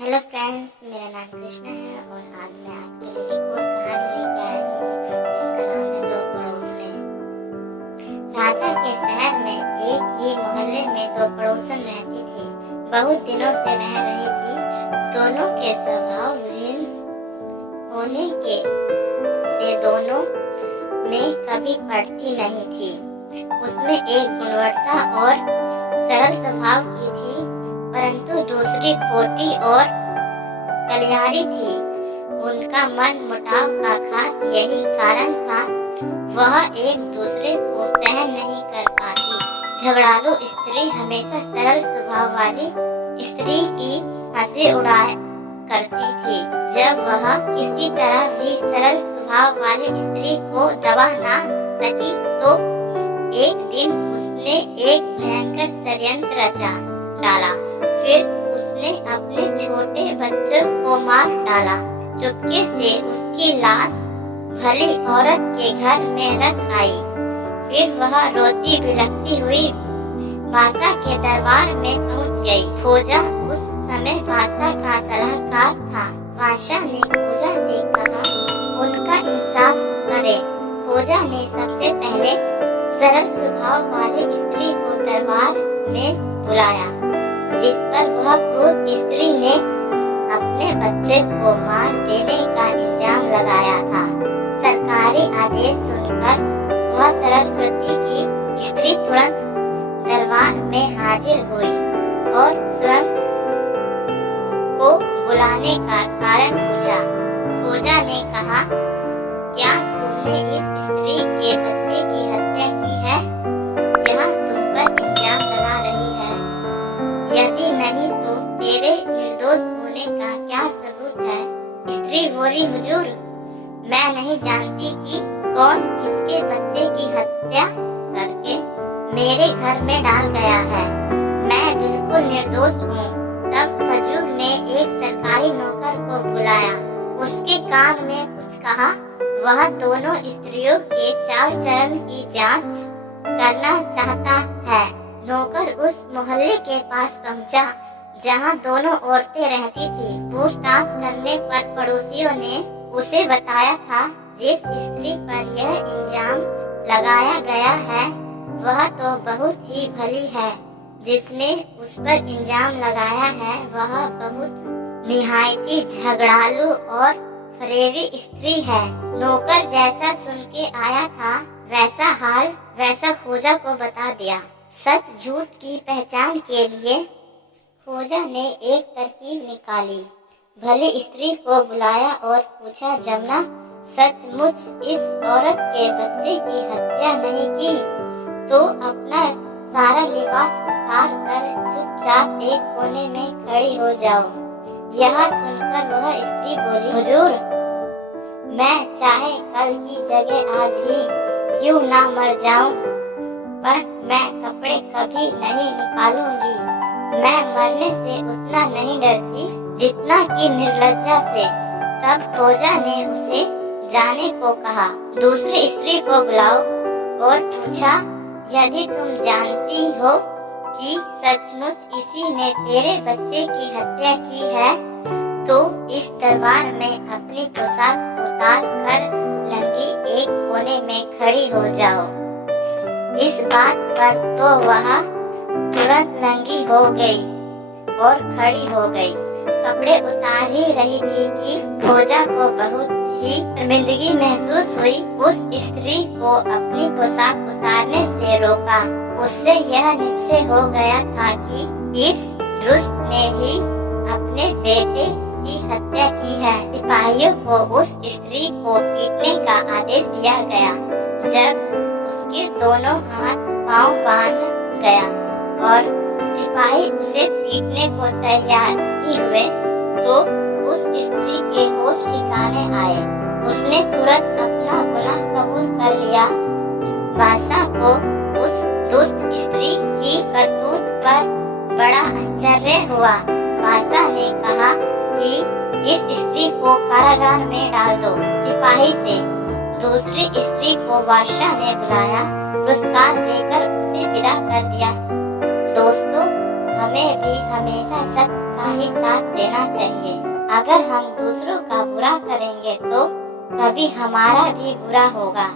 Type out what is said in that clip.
Hello friends, मेरा नाम कृष्णा है और आज मैं आपके लिए एक और कहानी लेके आया हूँ जिसका नाम है दो पड़ोसने। राजा के शहर में एक ही मोहल्ले में दो पड़ोसन रहती थी। बहुत दिनों से रह रही थी। दोनों के स्वभाव भिन्न होने के से दोनों में कभी पड़ती नहीं थी। उसमें एक गुणवत्ता और सरल स्वभाव की थी, परंतु दूसरी खोटी और कलियारी थी। उनका मन मुटाव का खास यही कारण था, वह एक दूसरे को सहन नहीं कर पाती। झगड़ालू स्त्री हमेशा सरल स्वभाव वाली स्त्री की हंसी उड़ाया करती थी। जब वह किसी तरह भी सरल स्वभाव वाली स्त्री को दबा ना सकी तो एक दिन उसने एक भयंकर षड्यंत्र रचा डाला। फिर उसने अपने छोटे बच्चों को मार डाला। चुपके से उसकी लाश भली औरत के घर में रख आई। फिर वह रोती बिलखती हुई बादशाह के दरबार में पहुंच गई। खोजा उस समय बादशाह का सलाहकार था। बादशाह ने खोजा से कहा, उनका इंसाफ करे। खोजा ने सबसे पहले सरल स्वभाव वाली स्त्री को दरबार में बुलाया, जिस पर वह क्रूर स्त्री ने अपने बच्चे को मार देने का इल्जाम लगाया था। सरकारी आदेश सुनकर वह सरल वृत्ति की स्त्री तुरंत दरबार में हाजिर हुई और स्वयं को बुलाने का कारण पूछा। खोजा ने कहा, क्या तुमने इस स्त्री के बच्चे की हत्या की है? यह तुम पर इल्जाम लगा रही है। यदि नहीं तो तेरे निर्दोष होने का क्या सबूत है? स्त्री बोली, हुजूर, मैं नहीं जानती कि कौन किसके बच्चे की हत्या करके मेरे घर में डाल गया है। मैं बिल्कुल निर्दोष हूँ। तब हुजूर ने एक सरकारी नौकर को बुलाया, उसके कान में कुछ कहा। वह दोनों स्त्रियों के चाल चलन की जांच करना चाहता है। नौकर उस मोहल्ले के पास पहुंचा जहां दोनों औरतें रहती थी। पूछताछ करने पर पड़ोसियों ने उसे बताया था, जिस स्त्री पर यह इल्जाम लगाया गया है वह तो बहुत ही भली है। जिसने उस पर इल्जाम लगाया है वह बहुत निहायती झगड़ालू और फरेबी स्त्री है। नौकर जैसा सुन के आया था वैसा खोजा को बता दिया। सच झूठ की पहचान के लिए खोजा ने एक तरकीब निकाली। भली स्त्री को बुलाया और पूछा, जमुना, सचमुच इस औरत के बच्चे की हत्या नहीं की तो अपना सारा लिबास उतार कर चुपचाप एक कोने में खड़ी हो जाओ। यह सुनकर वह स्त्री बोली, हुजूर, मैं चाहे कल की जगह आज ही क्यों ना मर जाऊं, पर मैं कपड़े कभी नहीं निकालूंगी। मैं मरने से उतना नहीं डरती जितना कि निर्लज्जा से। तब खोजा ने उसे जाने को कहा। दूसरी स्त्री को बुलाओ और पूछा, यदि तुम जानती हो कि सचमुच इसी ने तेरे बच्चे की हत्या की है तो इस दरबार में अपनी पोशाक उतार कर नंगी एक कोने में खड़ी हो जाओ। इस बात पर तो वह तुरंत नंगी हो गई और खड़ी हो गई। कपड़े उतार ही रही थी कि खोजा को बहुत ही शर्मिंदगी महसूस हुई। उस स्त्री को अपनी पोशाक उतारने से रोका। उससे यह निश्चय हो गया था कि इस दुष्ट ने ही अपने बेटे की हत्या की है। सिपाहियों को उस स्त्री को पीटने का आदेश दिया गया। जब उसके दोनों हाथ पांव बांध गया और सिपाही उसे पीटने को तैयार ही हुए तो उस स्त्री के होश ठिकाने आए। उसने तुरंत अपना गुनाह कबूल कर लिया। बादशाह को उस दुष्ट स्त्री की करतूत पर बड़ा आश्चर्य हुआ। बादशाह ने कहा कि इस स्त्री को कारागार में डाल दो। सिपाही से दूसरी स्त्री को बादशाह ने बुलाया, पुरस्कार देकर उसे विदा कर दिया। दोस्तों, हमें भी हमेशा सत्य का ही साथ देना चाहिए। अगर हम दूसरों का बुरा करेंगे तो कभी हमारा भी बुरा होगा।